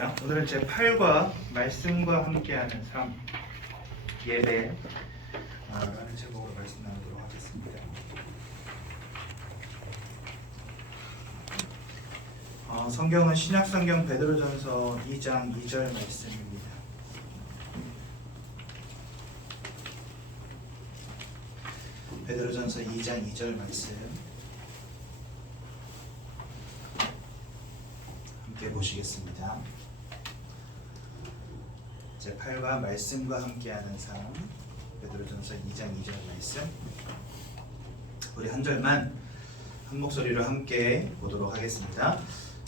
오늘은 제 8과 말씀과 함께하는 삶 예배 라는 제목으로 말씀 나누도록 하겠습니다. 성경은 신약성경 베드로전서 2장 2절 말씀입니다. 베드로전서 2장 2절 말씀 함께 보시겠습니다. 제 8과 말씀과 함께하는 삶 베드로전서 2장 2절 말씀 우리 한 절만 한 목소리로 함께 보도록 하겠습니다.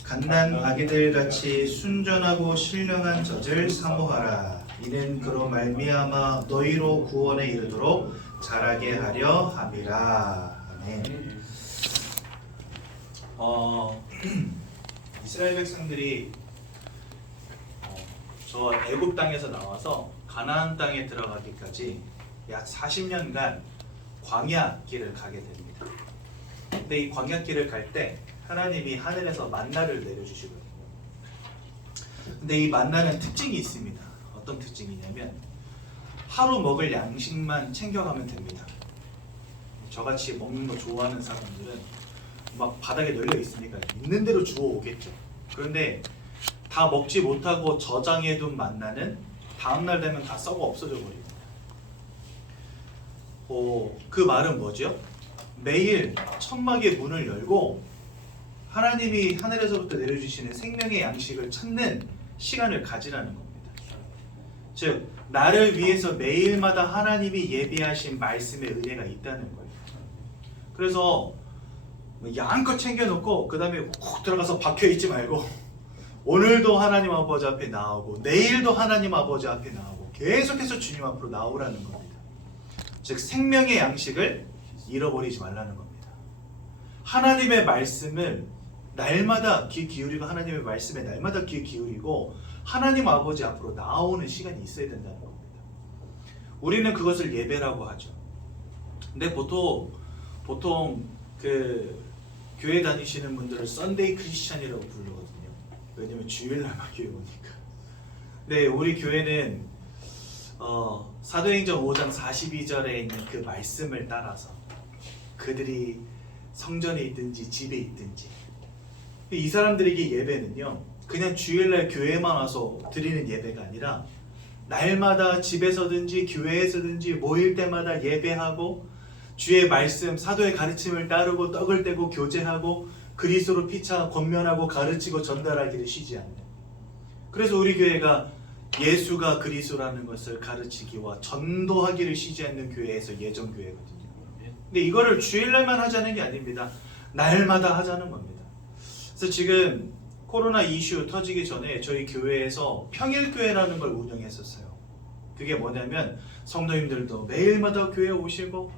갓난 아기들 같이 순전하고 신령한 젖을 사모하라. 이는 그로 말미암아 너희로 구원에 이르도록 자라게 하려 함이라. 아멘. 이스라엘 백성들이 저 애굽 땅에서 나와서 가나안 땅에 들어가기까지 약 40년간 광야 길을 가게 됩니다. 근데 이 광야 길을 갈 때 하나님이 하늘에서 만나를 내려주시거든요. 근데 이 만나는 특징이 있습니다. 어떤 특징이냐면 하루 먹을 양식만 챙겨가면 됩니다. 저같이 먹는 거 좋아하는 사람들은 막 바닥에 널려 있으니까 있는 대로 주워 오겠죠. 그런데 다 먹지 못하고 저장해둔 만나는 다음날 되면 다 썩어 없어져 버립니다. 그 말은 뭐죠? 매일 천막의 문을 열고 하나님이 하늘에서부터 내려주시는 생명의 양식을 찾는 시간을 가지라는 겁니다. 즉 나를 위해서 매일마다 하나님이 예비하신 말씀의 은혜가 있다는 거예요. 그래서 양껏 챙겨놓고 그 다음에 훅 들어가서 박혀있지 말고 오늘도 하나님 아버지 앞에 나오고 내일도 하나님 아버지 앞에 나오고 계속해서 주님 앞으로 나오라는 겁니다. 즉 생명의 양식을 잃어버리지 말라는 겁니다. 하나님의 말씀을 날마다 귀 기울이고 하나님의 말씀에 날마다 귀 기울이고 하나님 아버지 앞으로 나오는 시간이 있어야 된다는 겁니다. 우리는 그것을 예배라고 하죠. 근데 보통 그 교회 다니시는 분들을 썬데이 크리스찬이라고 부르거든요. 왜냐면 주일날만 교회 오니까. 네, 우리 교회는 사도행전 5장 42절에 있는 그 말씀을 따라서 그들이 성전에 있든지 집에 있든지 이 사람들에게 예배는요 그냥 주일날 교회만 와서 드리는 예배가 아니라 날마다 집에서든지 교회에서든지 모일 때마다 예배하고 주의 말씀 사도의 가르침을 따르고 떡을 떼고 교제하고 그리스도로 피차 권면하고 가르치고 전달하기를 쉬지 않는. 그래서 우리 교회가 예수가 그리스도라는 것을 가르치기와 전도하기를 쉬지 않는 교회에서 예정교회거든요. 근데 이거를 주일날만 하자는 게 아닙니다. 날마다 하자는 겁니다. 그래서 지금 코로나 이슈 터지기 전에 저희 교회에서 평일교회라는 걸 운영했었어요. 그게 뭐냐면 성도님들도 매일마다 교회 오시고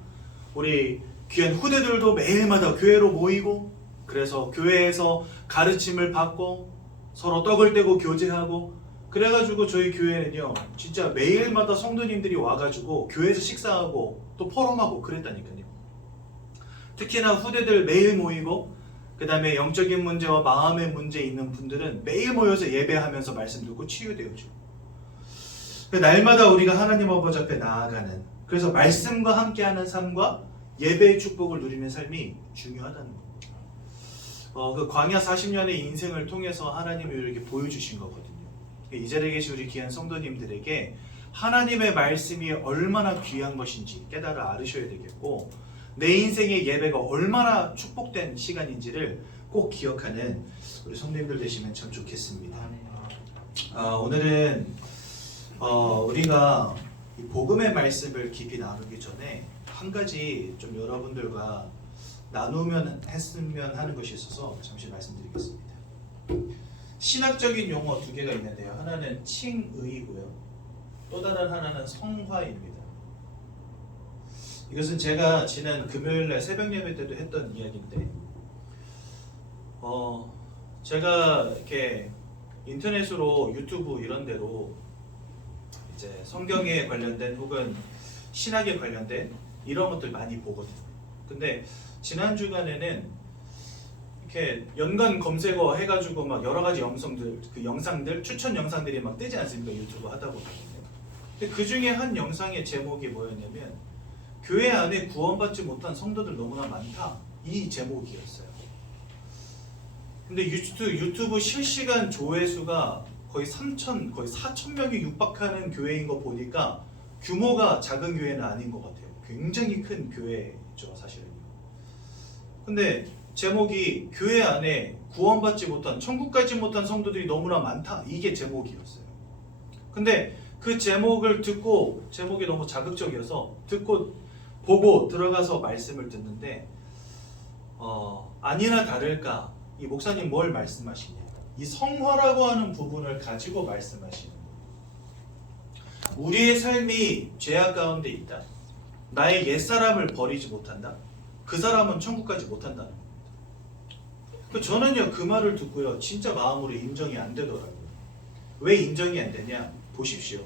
우리 귀한 후대들도 매일마다 교회로 모이고 그래서 교회에서 가르침을 받고 서로 떡을 떼고 교제하고 그래가지고 저희 교회는요 진짜 매일마다 성도님들이 와가지고 교회에서 식사하고 또 포럼하고 그랬다니까요. 특히나 후대들 매일 모이고 그 다음에 영적인 문제와 마음의 문제 있는 분들은 매일 모여서 예배하면서 말씀 듣고 치유되어지고 날마다 우리가 하나님 아버지 앞에 나아가는 그래서 말씀과 함께하는 삶과 예배의 축복을 누리는 삶이 중요하다는 겁니다. 그 광야 40년의 인생을 통해서 하나님이 이렇게 보여주신 거거든요. 이 자리에 계신 우리 귀한 성도님들에게 하나님의 말씀이 얼마나 귀한 것인지 깨달아 알으셔야 되겠고 내 인생의 예배가 얼마나 축복된 시간인지를 꼭 기억하는 우리 성도님들 되시면 참 좋겠습니다. 오늘은 우리가 이 복음의 말씀을 깊이 나누기 전에 한 가지 좀 여러분들과 나누면 했으면 하는 것이 있어서 잠시 말씀드리겠습니다. 신학적인 용어 두 개가 있는데요. 하나는 칭의이고요. 또 다른 하나는 성화입니다. 이것은 제가 지난 금요일날 새벽 예배 때도 했던 이야기인데 제가 이렇게 인터넷으로 유튜브 이런 데로 이제 성경에 관련된 혹은 신학에 관련된 이런 것들 많이 보거든요. 근데 지난 주간에는 이렇게 연관 검색어 해가지고 막 여러 가지 영상들, 그 영상들 추천 영상들이 막 뜨지 않습니까? 유튜브 하다 보면. 근데 그 중에 한 영상의 제목이 뭐였냐면 교회 안에 구원받지 못한 성도들 너무나 많다, 이 제목이었어요. 근데 유튜브 실시간 조회수가 거의 3천, 거의 4천 명이 육박하는 교회인 거 보니까 규모가 작은 교회는 아닌 것 같아요. 굉장히 큰 교회죠, 사실은요. 근데 제목이 교회 안에 구원받지 못한, 천국 가지 못한 성도들이 너무나 많다, 이게 제목이었어요. 근데 그 제목을 듣고, 제목이 너무 자극적이어서 듣고 보고 들어가서 말씀을 듣는데 아니나 다를까 이 목사님 뭘 말씀하시냐, 이 성화라고 하는 부분을 가지고 말씀하시는 거예요. 우리의 삶이 죄악 가운데 있다, 나의 옛사람을 버리지 못한다, 그 사람은 천국 가지 못한다는 겁니다. 저는요 그 말을 듣고요 진짜 마음으로 인정이 안 되더라고요. 왜 인정이 안 되냐, 보십시오.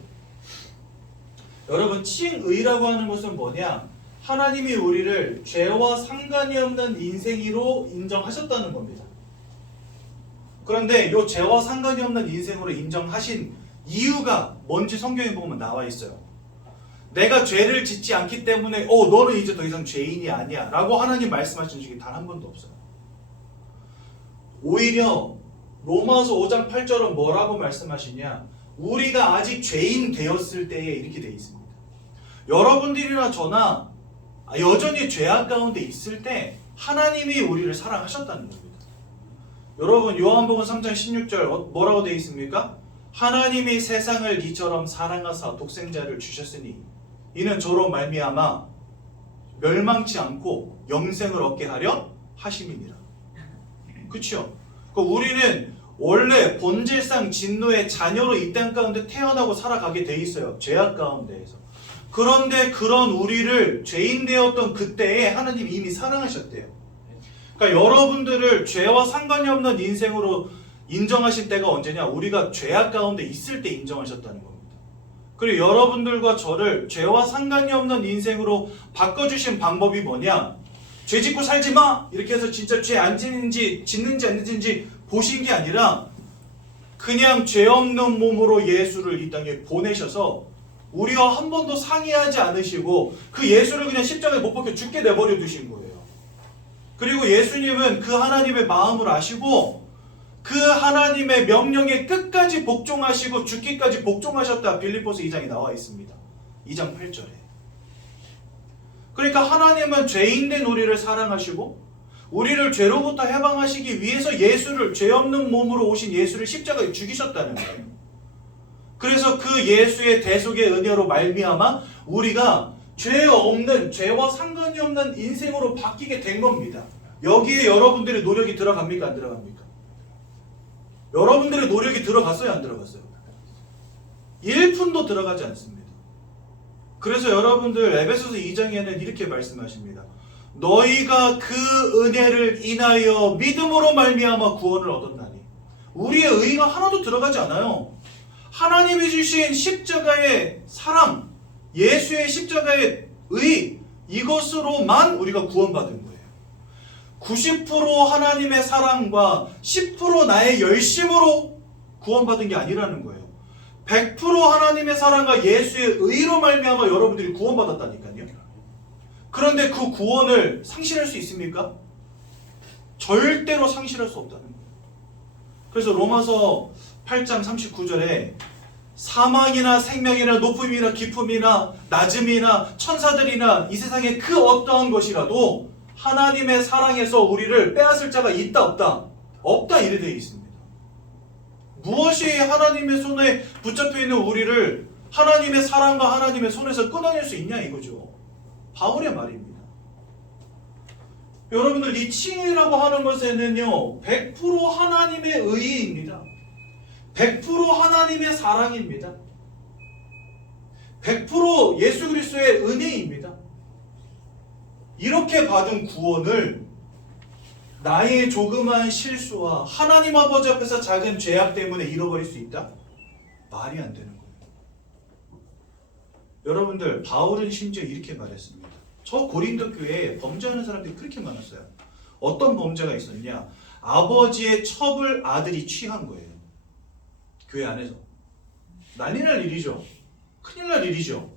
여러분, 칭의라고 하는 것은 뭐냐, 하나님이 우리를 죄와 상관이 없는 인생으로 인정하셨다는 겁니다. 그런데 이 죄와 상관이 없는 인생으로 인정하신 이유가 뭔지 성경에 보면 나와 있어요. 내가 죄를 짓지 않기 때문에 너는 이제 더 이상 죄인이 아니야 라고 하나님 말씀하신 적이 단 한 번도 없어요. 오히려 로마서 5장 8절은 뭐라고 말씀하시냐, 우리가 아직 죄인 되었을 때에 이렇게 되어 있습니다. 여러분들이나 저나 여전히 죄악 가운데 있을 때 하나님이 우리를 사랑하셨다는 겁니다. 여러분, 요한복음 3장 16절 뭐라고 되어 있습니까? 하나님이 세상을 이처럼 사랑하사 독생자를 주셨으니 이는 저로 말미암아 멸망치 않고 영생을 얻게 하려 하심이니라. 그렇죠? 우리는 원래 본질상 진노의 자녀로 이 땅 가운데 태어나고 살아가게 돼 있어요. 죄악 가운데에서. 그런데 그런 우리를 죄인 되었던 그때에 하나님이 이미 사랑하셨대요. 그러니까 여러분들을 죄와 상관이 없는 인생으로 인정하실 때가 언제냐, 우리가 죄악 가운데 있을 때 인정하셨다는 겁니다. 그리고 여러분들과 저를 죄와 상관이 없는 인생으로 바꿔주신 방법이 뭐냐, 죄 짓고 살지 마! 이렇게 해서 진짜 죄 안 짓는지 안 짓는지 보신 게 아니라 그냥 죄 없는 몸으로 예수를 이 땅에 보내셔서 우리와 한 번도 상의하지 않으시고 그 예수를 그냥 십자가에 못 박혀 죽게 내버려 두신 거예요. 그리고 예수님은 그 하나님의 마음을 아시고 그 하나님의 명령에 끝까지 복종하시고 죽기까지 복종하셨다, 빌립보서 2장에 나와 있습니다. 2장 8절에. 그러니까 하나님은 죄인된 우리를 사랑하시고 우리를 죄로부터 해방하시기 위해서 예수를, 죄 없는 몸으로 오신 예수를 십자가에 죽이셨다는 거예요. 그래서 그 예수의 대속의 은혜로 말미암아 우리가 죄 없는, 죄와 상관이 없는 인생으로 바뀌게 된 겁니다. 여기에 여러분들의 노력이 들어갑니까, 안 들어갑니까? 여러분들의 노력이 들어갔어요, 안 들어갔어요? 1푼도 들어가지 않습니다. 그래서 여러분들 에베소서 2장에는 이렇게 말씀하십니다. 너희가 그 은혜를 인하여 믿음으로 말미암아 구원을 얻었나니. 우리의 의가 하나도 들어가지 않아요. 하나님이 주신 십자가의 사랑, 예수의 십자가의 의, 이것으로만 우리가 구원받은 거예요. 90% 하나님의 사랑과 10% 나의 열심으로 구원받은 게 아니라는 거예요. 100% 하나님의 사랑과 예수의 의로 말미암아 여러분들이 구원받았다니까요. 그런데 그 구원을 상실할 수 있습니까? 절대로 상실할 수 없다는 거예요. 그래서 로마서 8장 39절에 사망이나 생명이나 높음이나 깊음이나 낮음이나 천사들이나 이 세상의 그 어떠한 것이라도 하나님의 사랑에서 우리를 빼앗을 자가 있다 없다? 없다, 이래 되어 있습니다. 무엇이 하나님의 손에 붙잡혀 있는 우리를 하나님의 사랑과 하나님의 손에서 끊어낼 수 있냐, 이거죠. 바울의 말입니다. 여러분들, 이 칭의라고 하는 것에는요 100% 하나님의 의의입니다. 100% 하나님의 사랑입니다. 100% 예수 그리스도의 은혜입니다. 이렇게 받은 구원을 나의 조그마한 실수와 하나님 아버지 앞에서 작은 죄악 때문에 잃어버릴 수 있다? 말이 안 되는 거예요. 여러분들, 바울은 심지어 이렇게 말했습니다. 저 고린도 교회에 범죄하는 사람들이 그렇게 많았어요. 어떤 범죄가 있었냐? 아버지의 첩을 아들이 취한 거예요. 교회 안에서. 난리 날 일이죠. 큰일 날 일이죠.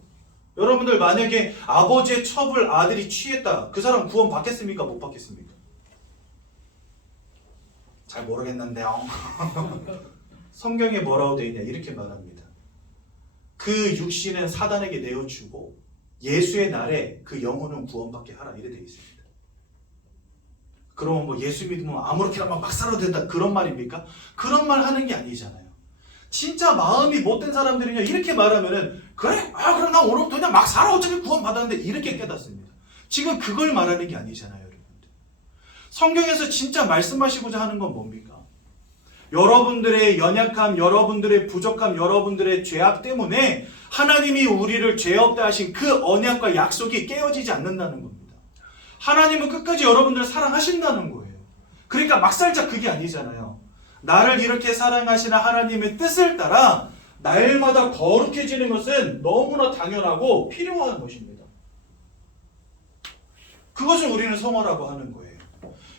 여러분들 만약에 아버지의 첩을 아들이 취했다. 그 사람 구원 받겠습니까? 못 받겠습니까? 잘 모르겠는데요. 성경에 뭐라고 되어 있냐 이렇게 말합니다. 그 육신은 사단에게 내어주고 예수의 날에 그 영혼은 구원받게 하라 이래 되어 있습니다. 그러면 뭐 예수 믿으면 아무렇게나 막 살아도 된다 그런 말입니까? 그런 말 하는 게 아니잖아요. 진짜 마음이 못된 사람들이냐 이렇게 말하면은 그래? 그럼 나 오늘부터 그냥 막 살아 어차피 구원받았는데 이렇게 깨닫습니다. 지금 그걸 말하는 게 아니잖아요. 여러분들. 성경에서 진짜 말씀하시고자 하는 건 뭡니까? 여러분들의 연약함, 여러분들의 부족함, 여러분들의 죄악 때문에 하나님이 우리를 죄 없다 하신 그 언약과 약속이 깨어지지 않는다는 겁니다. 하나님은 끝까지 여러분들을 사랑하신다는 거예요. 그러니까 막살짝 그게 아니잖아요. 나를 이렇게 사랑하시는 하나님의 뜻을 따라 날마다 거룩해지는 것은 너무나 당연하고 필요한 것입니다. 그것을 우리는 성화라고 하는 거예요.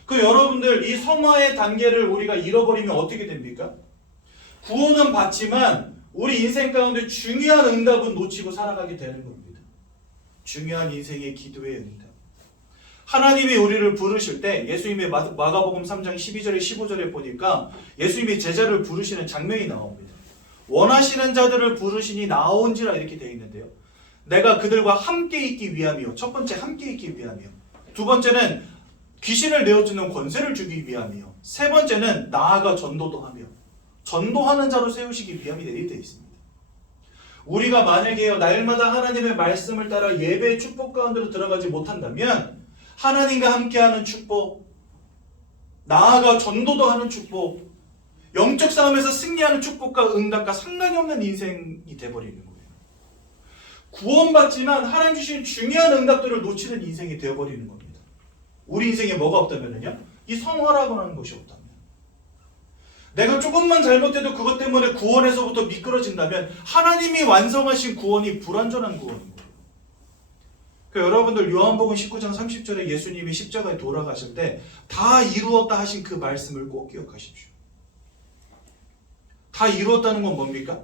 그 여러분들 이 성화의 단계를 우리가 잃어버리면 어떻게 됩니까? 구원은 받지만 우리 인생 가운데 중요한 응답은 놓치고 살아가게 되는 겁니다. 중요한 인생의 기도의 응답. 하나님이 우리를 부르실 때 예수님의 마가복음 3장 12절에 15절에 보니까 예수님이 제자를 부르시는 장면이 나옵니다. 원하시는 자들을 부르시니 나온지라 이렇게 되어 있는데요. 내가 그들과 함께 있기 위함이요. 첫 번째 함께 있기 위함이요. 두 번째는 귀신을 내어주는 권세를 주기 위함이요. 세 번째는 나아가 전도도 하며 전도하는 자로 세우시기 위함이 되어 있습니다. 우리가 만약에 날마다 하나님의 말씀을 따라 예배의 축복 가운데로 들어가지 못한다면 하나님과 함께하는 축복, 나아가 전도도 하는 축복, 영적 싸움에서 승리하는 축복과 응답과 상관이 없는 인생이 돼버리는 거예요. 구원받지만 하나님 주신 중요한 응답들을 놓치는 인생이 되어버리는 겁니다. 우리 인생에 뭐가 없다면요? 이 성화라고 하는 것이 없다면, 내가 조금만 잘못해도 그것 때문에 구원에서부터 미끄러진다면 하나님이 완성하신 구원이 불완전한 구원입니다. 그러니까 여러분들 요한복음 19장 30절에 예수님이 십자가에 돌아가실 때 다 이루었다 하신 그 말씀을 꼭 기억하십시오. 다 이루었다는 건 뭡니까?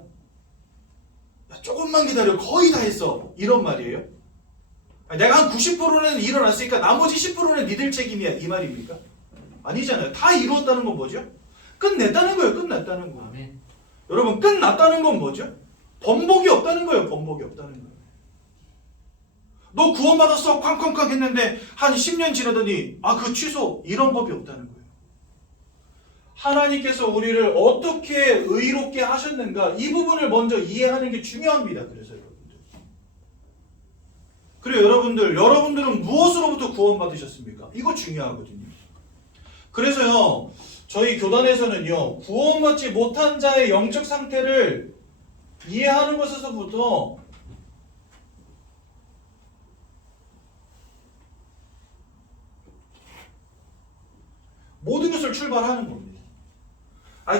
야, 조금만 기다려 거의 다 했어 이런 말이에요? 내가 한 90%는 일어났으니까 나머지 10%는 니들 책임이야 이 말입니까? 아니잖아요. 다 이루었다는 건 뭐죠? 끝냈다는 거예요. 끝났다는 거. 아멘. 여러분 끝났다는 건 뭐죠? 번복이 없다는 거예요. 번복이 없다는 거예요. 너 구원받았어 쾅쾅쾅 했는데 한 10년 지나더니 그 취소 이런 법이 없다는 거예요. 하나님께서 우리를 어떻게 의롭게 하셨는가 이 부분을 먼저 이해하는 게 중요합니다. 그래서 그리고 여러분들은 무엇으로부터 구원받으셨습니까? 이거 중요하거든요. 그래서요, 저희 교단에서는요, 구원받지 못한 자의 영적 상태를 이해하는 것에서부터 모든 것을 출발하는 겁니다.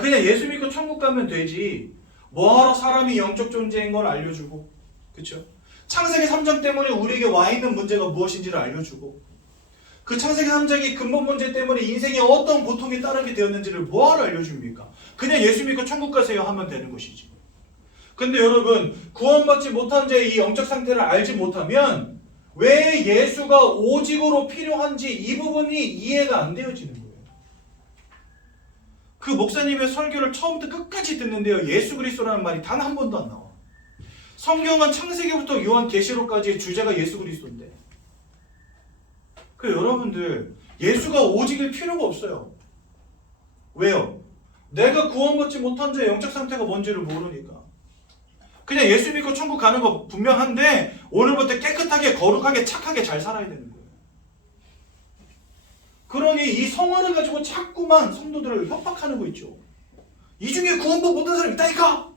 그냥 예수 믿고 천국 가면 되지. 뭐하러 사람이 영적 존재인 걸 알려주고, 그렇죠? 창세기 3장 때문에 우리에게 와 있는 문제가 무엇인지를 알려주고 그 창세기 3장의 근본 문제 때문에 인생에 어떤 고통이 따르게 되었는지를 뭐하러 알려줍니까? 그냥 예수 믿고 천국 가세요 하면 되는 것이지. 근데 여러분 구원받지 못한 자의 이 영적 상태를 알지 못하면 왜 예수가 오직으로 필요한지 이 부분이 이해가 안 되어지는 거예요. 그 목사님의 설교를 처음부터 끝까지 듣는데요. 예수 그리스도라는 말이 단 한 번도 안 나와. 성경은 창세기부터 요한계시록까지의 주제가 예수 그리스도인데 여러분들 예수가 오직일 필요가 없어요. 왜요? 내가 구원받지 못한 자의 영적 상태가 뭔지를 모르니까. 그냥 예수 믿고 천국 가는 거 분명한데 오늘부터 깨끗하게 거룩하게 착하게 잘 살아야 되는 거예요. 그러니 이 성화를 가지고 자꾸만 성도들을 협박하는 거 있죠. 이 중에 구원받지 못한 사람이 있다니까!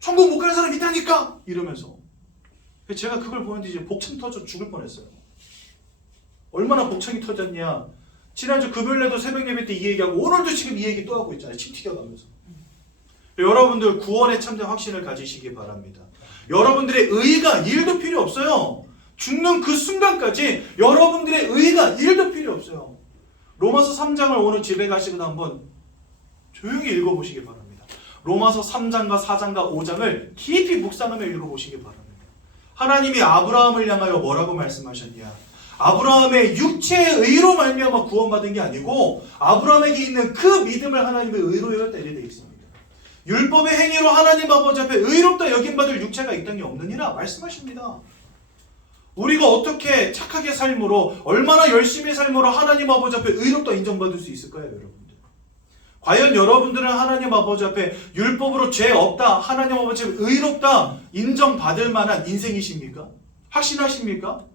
천국 못 가는 사람이 있다니까! 이러면서 제가 그걸 보는데 이제 복층 터져 죽을 뻔했어요. 얼마나 복층이 터졌냐. 지난주 금요일에도 새벽 예배 때 이 얘기하고 오늘도 지금 이 얘기 또 하고 있잖아요. 침 튀겨가면서. 여러분들 구원에 참된 확신을 가지시기 바랍니다. 여러분들의 의의가 1도 필요 없어요. 죽는 그 순간까지 여러분들의 의의가 1도 필요 없어요. 로마서 3장을 오늘 집에 가시고 한번 조용히 읽어보시기 바랍니다. 로마서 3장과 4장과 5장을 깊이 묵상하며 읽어보시기 바랍니다. 하나님이 아브라함을 향하여 뭐라고 말씀하셨냐? 아브라함의 육체의 의로 말미암아 구원받은 게 아니고 아브라함에게 있는 그 믿음을 하나님의 의로 여겼다 이렇게 되어 있습니다. 율법의 행위로 하나님 아버지 앞에 의롭다 여김받을 육체가 이 땅에 없느니라 말씀하십니다. 우리가 어떻게 착하게 삶으로 얼마나 열심히 삶으로 하나님 아버지 앞에 의롭다 인정받을 수 있을까요, 여러분들? 과연 여러분들은 하나님 아버지 앞에 율법으로 죄 없다, 하나님 아버지 앞에 의롭다 인정받을 만한 인생이십니까? 확신하십니까?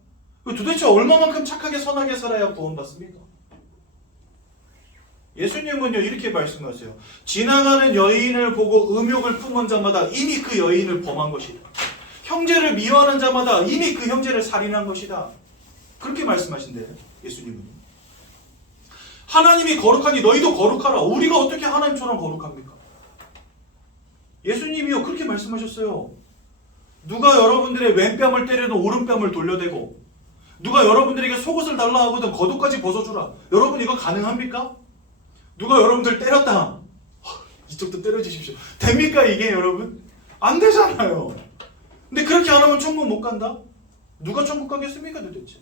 도대체 얼마만큼 착하게 선하게 살아야 구원받습니까? 예수님은요 이렇게 말씀하세요. 지나가는 여인을 보고 음욕을 품은 자마다 이미 그 여인을 범한 것이다. 형제를 미워하는 자마다 이미 그 형제를 살인한 것이다. 그렇게 말씀하신대요, 예수님은. 하나님이 거룩하니 너희도 거룩하라. 우리가 어떻게 하나님처럼 거룩합니까? 예수님이요 그렇게 말씀하셨어요. 누가 여러분들의 왼뺨을 때려도 오른뺨을 돌려대고, 누가 여러분들에게 속옷을 달라 하거든 겉옷까지 벗어주라. 여러분 이거 가능합니까? 누가 여러분들 때렸다, 이쪽도 때려주십시오. 됩니까 이게 여러분? 안 되잖아요. 근데 그렇게 안 하면 천국 못 간다? 누가 천국 가겠습니까 도대체?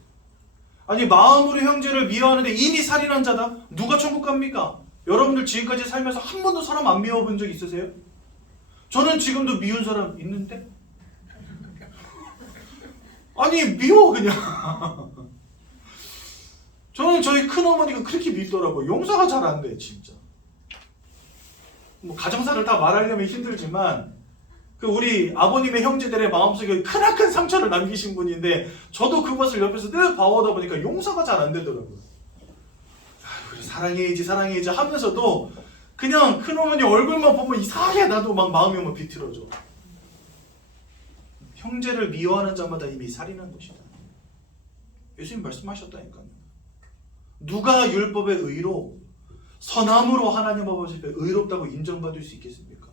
아니 마음으로 형제를 미워하는데 이미 살인한 자다? 누가 천국 갑니까? 여러분들 지금까지 살면서 한 번도 사람 안 미워본 적 있으세요? 저는 지금도 미운 사람 있는데? 아니 미워 그냥. 저는 저희 큰어머니가 그렇게 밉더라고요. 용서가 잘 안 돼 진짜. 뭐 가정사를 다 말하려면 힘들지만 그 우리 아버님의 형제들의 마음속에 크나큰 상처를 남기신 분인데 저도 그것을 옆에서 늘 봐오다 보니까 용서가 잘 안 되더라고요. 우리 사랑해야지 하면서도 그냥 큰어머니 얼굴만 보면 이상하게 나도 막 마음이 막 비틀어져. 형제를 미워하는 자마다 이미 살인한 것이다. 예수님 말씀하셨다니까요. 누가 율법의 의로 선함으로 하나님 아버지 앞에 의롭다고 인정받을 수 있겠습니까?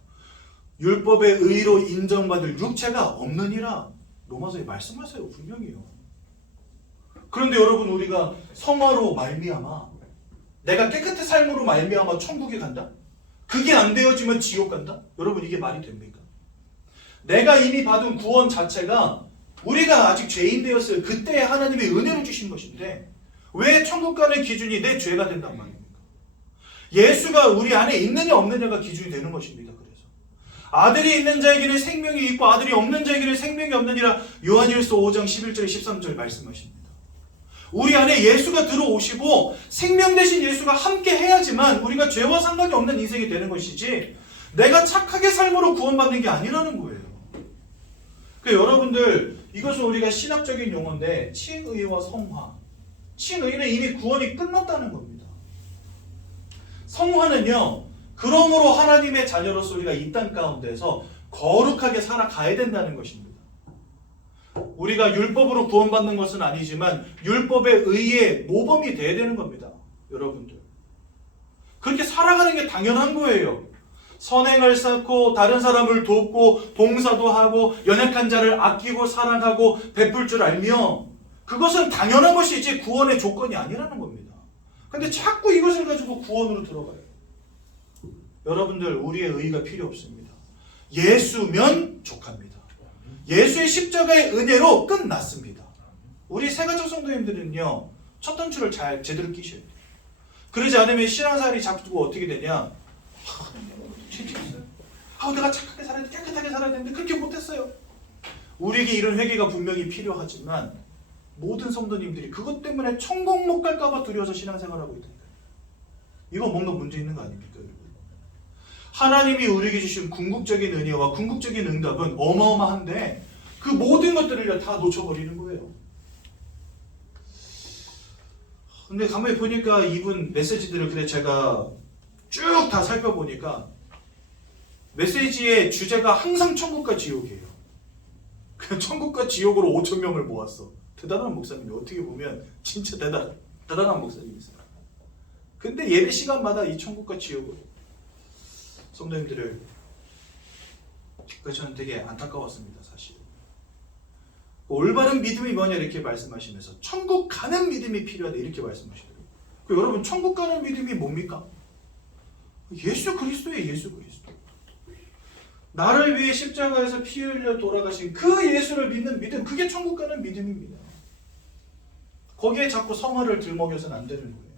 율법의 의로 인정받을 육체가 없느니라 로마서에 말씀하세요. 분명히요. 그런데 여러분 우리가 성화로 말미암아 내가 깨끗한 삶으로 말미암아 천국에 간다? 그게 안 되어지면 지옥 간다? 여러분 이게 말이 됩니까? 내가 이미 받은 구원 자체가 우리가 아직 죄인 되었을 그때 하나님의 은혜로 주신 것인데 왜 천국 가는 기준이 내 죄가 된단 말입니까? 예수가 우리 안에 있느냐 없느냐가 기준이 되는 것입니다. 그래서 아들이 있는 자에게는 생명이 있고 아들이 없는 자에게는 생명이 없느니라 요한일서 5장 11절 13절 말씀하십니다. 우리 안에 예수가 들어오시고 생명 되신 예수가 함께 해야지만 우리가 죄와 상관이 없는 인생이 되는 것이지 내가 착하게 삶으로 구원받는 게 아니라는 거예요. 그러니까 여러분들 이것은 우리가 신학적인 용어인데 칭의와 성화. 칭의는 이미 구원이 끝났다는 겁니다. 성화는요 그러므로 하나님의 자녀로서 우리가 이 땅 가운데서 거룩하게 살아가야 된다는 것입니다. 우리가 율법으로 구원받는 것은 아니지만 율법에 의해 모범이 돼야 되는 겁니다. 여러분들 그렇게 살아가는 게 당연한 거예요. 선행을 쌓고 다른 사람을 돕고 봉사도 하고 연약한 자를 아끼고 사랑하고 베풀 줄 알며 그것은 당연한 것이지 구원의 조건이 아니라는 겁니다. 근데 자꾸 이것을 가지고 구원으로 들어가요. 여러분들 우리의 의의가 필요 없습니다. 예수면 족합니다. 예수의 십자가의 은혜로 끝났습니다. 우리 새가족 성도님들은요 첫 단추를 잘 제대로 끼셔야 돼요. 그러지 않으면 신앙생활이 자꾸 어떻게 되냐, 내가 착하게 살아야 돼, 깨끗하게 살아야 되는데 그렇게 못했어요. 우리에게 이런 회개가 분명히 필요하지만 모든 성도님들이 그것 때문에 천국 못 갈까봐 두려워서 신앙생활하고 있다니까요. 이거 뭔가 문제 있는 거 아닙니까 여러분? 하나님이 우리에게 주신 궁극적인 은혜와 궁극적인 응답은 어마어마한데 그 모든 것들을 다 놓쳐버리는 거예요. 근데 가만히 보니까 이분 메시지들을 그래 제가 쭉 다 살펴보니까 메시지의 주제가 항상 천국과 지옥이에요. 그냥 천국과 지옥으로 5,000명을 모았어. 대단한 목사님이 어떻게 보면 진짜 대단한 목사님이세요. 근데 예배 시간마다 이 천국과 지옥으로 성도님들을, 그래서 저는 되게 안타까웠습니다. 사실 올바른 믿음이 뭐냐 이렇게 말씀하시면서 천국 가는 믿음이 필요하다 이렇게 말씀하시더라고요. 여러분 천국 가는 믿음이 뭡니까? 예수 그리스도예요. 예수 그리스도. 나를 위해 십자가에서 피 흘려 돌아가신 그 예수를 믿는 믿음, 그게 천국 가는 믿음입니다. 거기에 자꾸 성화를 들먹여서는 안 되는 거예요.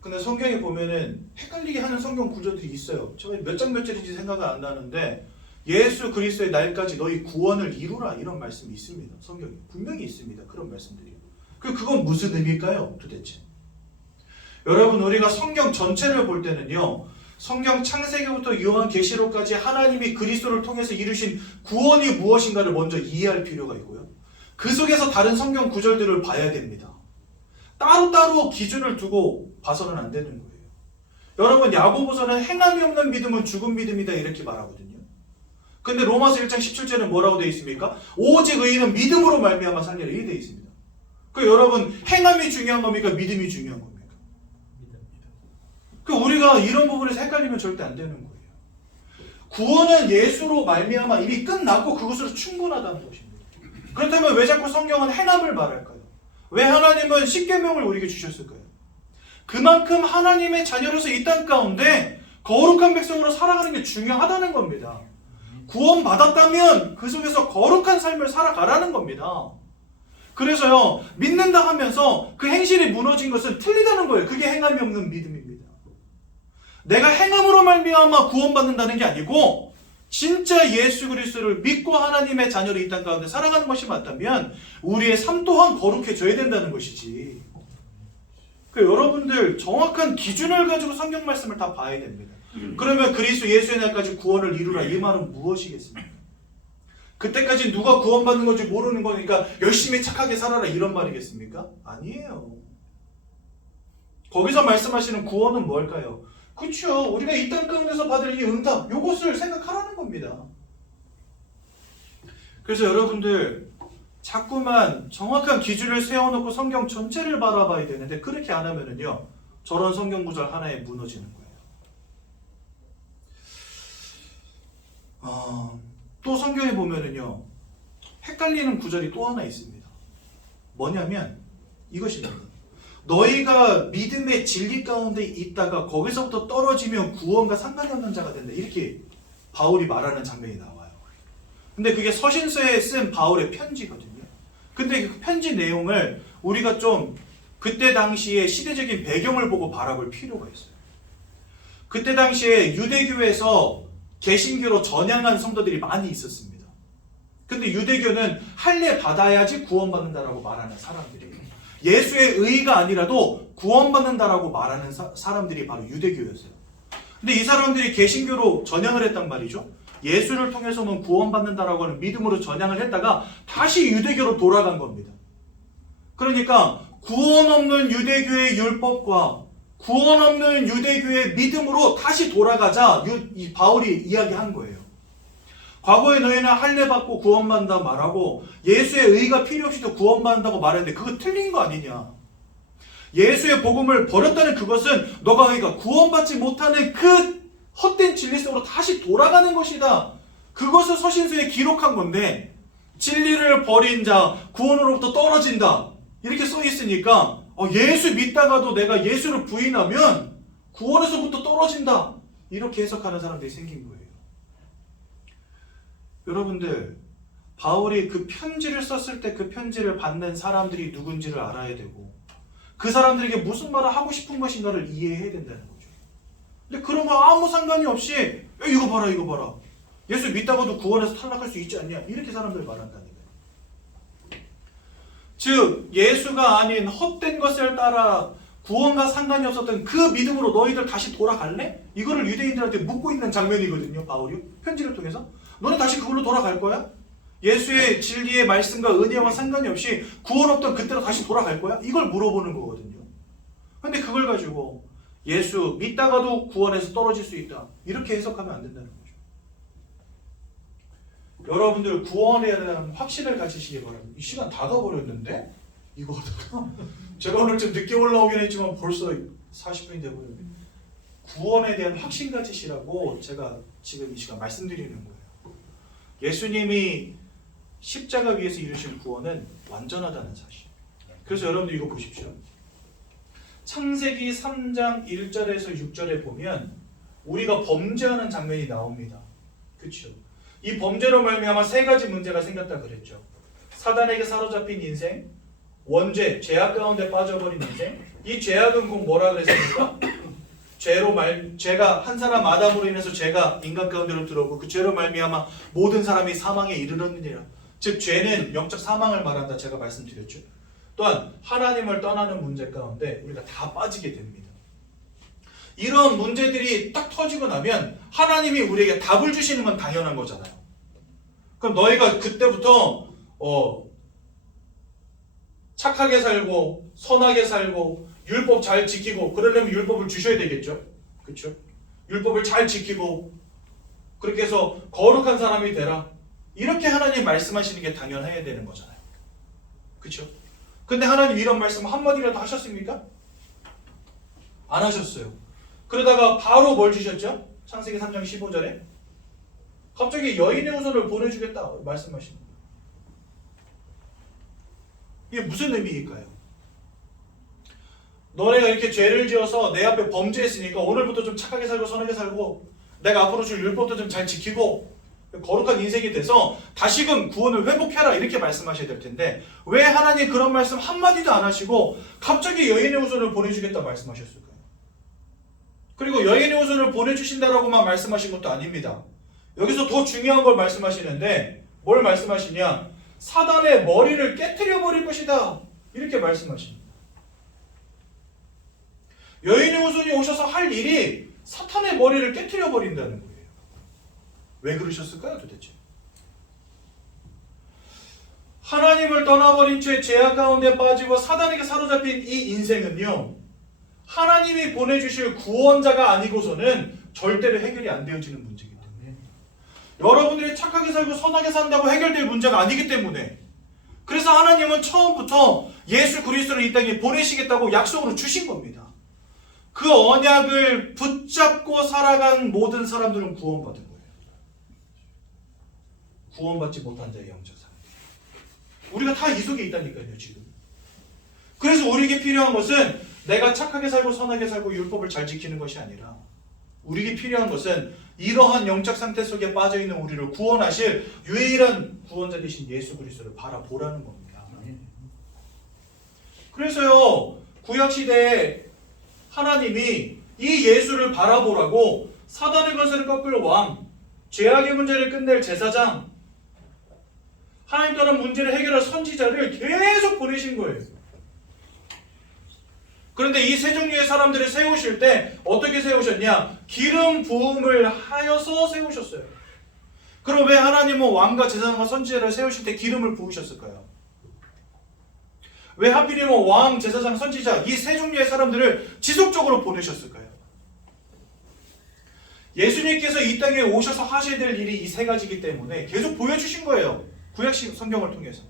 근데 성경에 보면은 헷갈리게 하는 성경 구절들이 있어요. 제가 몇 장 몇 절인지 생각은 안 나는데 예수 그리스도의 날까지 너희 구원을 이루라 이런 말씀이 있습니다. 성경에 분명히 있습니다. 그런 말씀들이. 그건 무슨 의미일까요? 도대체. 여러분 우리가 성경 전체를 볼 때는요. 성경 창세기부터 요한계시록까지 하나님이 그리스도를 통해서 이루신 구원이 무엇인가를 먼저 이해할 필요가 있고요. 그 속에서 다른 성경 구절들을 봐야 됩니다. 따로따로 기준을 두고 봐서는 안 되는 거예요. 여러분 야고보서는 행함이 없는 믿음은 죽은 믿음이다 이렇게 말하거든요. 근데 로마서 1장 17절은 뭐라고 되어 있습니까? 오직 의인은 믿음으로 말미암아 살리라 이렇게 되어 있습니다. 여러분 행함이 중요한 겁니까? 믿음이 중요한 겁니까? 우리가 이런 부분에서 헷갈리면 절대 안 되는 거예요. 구원은 예수로 말미암아 이미 끝났고 그것으로 충분하다는 것입니다. 그렇다면 왜 자꾸 성경은 행함을 말할까요? 왜 하나님은 십계명을 우리에게 주셨을까요? 그만큼 하나님의 자녀로서 이 땅 가운데 거룩한 백성으로 살아가는 게 중요하다는 겁니다. 구원받았다면 그 속에서 거룩한 삶을 살아가라는 겁니다. 그래서요, 믿는다 하면서 그 행실이 무너진 것은 틀리다는 거예요. 그게 행함이 없는 믿음입니다. 내가 행함으로 말미암아 구원받는다는 게 아니고 진짜 예수 그리스도를 믿고 하나님의 자녀로 이 땅 가운데 살아가는 것이 맞다면 우리의 삶 또한 거룩해져야 된다는 것이지. 여러분들 정확한 기준을 가지고 성경 말씀을 다 봐야 됩니다. 그러면 그리스도 예수의 날까지 구원을 이루라 이 말은 무엇이겠습니까? 그때까지 누가 구원받는 건지 모르는 거니까 열심히 착하게 살아라 이런 말이겠습니까? 아니에요. 거기서 말씀하시는 구원은 뭘까요? 그렇죠. 우리가 이 땅 가운데서 받을 이 응답, 이것을 생각하라는 겁니다. 그래서 여러분들 자꾸만 정확한 기준을 세워놓고 성경 전체를 바라봐야 되는데 그렇게 안 하면은요 저런 성경 구절 하나에 무너지는 거예요. 또 성경에 보면은요 헷갈리는 구절이 또 하나 있습니다. 뭐냐면 이것입니다. 너희가 믿음의 진리 가운데 있다가 거기서부터 떨어지면 구원과 상관이 없는 자가 된다. 이렇게 바울이 말하는 장면이 나와요. 근데 그게 서신서에 쓴 바울의 편지거든요. 근데 그 편지 내용을 우리가 좀 그때 당시의 시대적인 배경을 보고 바라볼 필요가 있어요. 그때 당시에 유대교에서 개신교로 전향한 성도들이 많이 있었습니다. 근데 유대교는 할례 받아야지 구원받는다라고 말하는 사람들이에요. 예수의 의가 아니라도 구원받는다라고 말하는 사람들이 바로 유대교였어요. 근데 이 사람들이 개신교로 전향을 했단 말이죠. 예수를 통해서만 구원받는다라고 하는 믿음으로 전향을 했다가 다시 유대교로 돌아간 겁니다. 그러니까 구원 없는 유대교의 율법과 구원 없는 유대교의 믿음으로 다시 돌아가자 이 바울이 이야기한 거예요. 과거에 너희는 할례 받고 구원받는다 말하고 예수의 의가 필요 없이도 구원받는다고 말했는데 그거 틀린 거 아니냐. 예수의 복음을 버렸다는 그것은 너가 그러니까 구원받지 못하는 그 헛된 진리 속으로 다시 돌아가는 것이다. 그것을 서신서에 기록한 건데 진리를 버린 자 구원으로부터 떨어진다. 이렇게 써 있으니까 예수 믿다가도 내가 예수를 부인하면 구원에서부터 떨어진다. 이렇게 해석하는 사람들이 생긴 거예요. 여러분들 바울이 그 편지를 썼을 때 그 편지를 받는 사람들이 누군지를 알아야 되고 그 사람들에게 무슨 말을 하고 싶은 것인가를 이해해야 된다는 거죠. 근데 그런 거 아무 상관이 없이 이거 봐라 이거 봐라 예수 믿다가도 구원에서 탈락할 수 있지 않냐 이렇게 사람들이 말한다는 거예요. 즉 예수가 아닌 헛된 것을 따라 구원과 상관이 없었던 그 믿음으로 너희들 다시 돌아갈래? 이거를 유대인들한테 묻고 있는 장면이거든요. 바울이 편지를 통해서 너는 다시 그걸로 돌아갈 거야? 예수의 진리의 말씀과 은혜와 상관이 없이 구원 없던 그때로 다시 돌아갈 거야? 이걸 물어보는 거거든요. 근데 그걸 가지고 예수 믿다가도 구원에서 떨어질 수 있다. 이렇게 해석하면 안 된다는 거죠. 여러분들 구원에 대한 확신을 가지시기 바랍니다. 이 시간 다 가버렸는데? 이거 하다가 제가 오늘 좀 늦게 올라오긴 했지만 벌써 40분이 돼버렸네. 구원에 대한 확신 가지시라고 제가 지금 이 시간 말씀드리는 거예요. 예수님이 십자가 위에서 이루신 구원은 완전하다는 사실. 그래서 여러분들 이거 보십시오. 창세기 3장 1절에서 6절에 보면 우리가 범죄하는 장면이 나옵니다. 그렇죠? 이 범죄로 말미암아 세 가지 문제가 생겼다 그랬죠. 사단에게 사로잡힌 인생, 원죄, 죄악 가운데 빠져버린 인생. 이 죄악은 꼭 뭐라 그랬습니까? 죄가 한 사람 아담으로 인해서 죄가 인간 가운데로 들어오고 그 죄로 말미암아 모든 사람이 사망에 이르렀느니라. 즉 죄는 영적 사망을 말한다 제가 말씀드렸죠. 또한 하나님을 떠나는 문제 가운데 우리가 다 빠지게 됩니다. 이런 문제들이 딱 터지고 나면 하나님이 우리에게 답을 주시는 건 당연한 거잖아요. 그럼 너희가 그때부터 착하게 살고 선하게 살고 율법 잘 지키고 그러려면 율법을 주셔야 되겠죠. 그렇죠? 율법을 잘 지키고 그렇게 해서 거룩한 사람이 되라. 이렇게 하나님 말씀하시는 게 당연해야 되는 거잖아요. 그렇죠? 근데 하나님 이런 말씀 한마디라도 하셨습니까? 안 하셨어요. 그러다가 바로 뭘 주셨죠? 창세기 3장 15절에 갑자기 여인의 후손을 보내주겠다 말씀하시는 거예요. 이게 무슨 의미일까요? 너네가 이렇게 죄를 지어서 내 앞에 범죄했으니까 오늘부터 좀 착하게 살고 선하게 살고 내가 앞으로 줄 율법도 좀 잘 지키고 거룩한 인생이 돼서 다시금 구원을 회복해라 이렇게 말씀하셔야 될 텐데 왜 하나님 그런 말씀 한마디도 안 하시고 갑자기 여인의 후손을 보내주겠다 말씀하셨을까요? 그리고 여인의 후손을 보내주신다라고만 말씀하신 것도 아닙니다. 여기서 더 중요한 걸 말씀하시는데 뭘 말씀하시냐? 사단의 머리를 깨트려 버릴 것이다 이렇게 말씀하십니다. 여인의 후손이 오셔서 할 일이 사탄의 머리를 깨트려 버린다는 거예요. 왜 그러셨을까요 도대체? 하나님을 떠나버린 채 죄악 가운데 빠지고 사단에게 사로잡힌 이 인생은요 하나님이 보내주실 구원자가 아니고서는 절대로 해결이 안 되어지는 문제이기 때문에 여러분들이 착하게 살고 선하게 산다고 해결될 문제가 아니기 때문에 그래서 하나님은 처음부터 예수 그리스도를 이 땅에 보내시겠다고 약속으로 주신 겁니다. 그 언약을 붙잡고 살아간 모든 사람들은 구원받은 거예요. 구원받지 못한 자의 영적 상태. 우리가 다 이 속에 있다니까요 지금. 그래서 우리에게 필요한 것은 내가 착하게 살고 선하게 살고 율법을 잘 지키는 것이 아니라 우리에게 필요한 것은 이러한 영적 상태 속에 빠져있는 우리를 구원하실 유일한 구원자 되신 예수 그리스도를 바라보라는 겁니다. 그래서요 구약시대에 하나님이 이 예수를 바라보라고 사단의 권세를 꺾을 왕, 죄악의 문제를 끝낼 제사장, 하나님 떠난 문제를 해결할 선지자를 계속 보내신 거예요. 그런데 이 세 종류의 사람들을 세우실 때 어떻게 세우셨냐? 기름 부음을 하여서 세우셨어요. 그럼 왜 하나님은 왕과 제사장과 선지자를 세우실 때 기름을 부으셨을까요? 왜 하필이면 왕, 제사장, 선지자 이 세 종류의 사람들을 지속적으로 보내셨을까요? 예수님께서 이 땅에 오셔서 하셔야 될 일이 이 세 가지이기 때문에 계속 보여주신 거예요. 구약 성경을 통해서.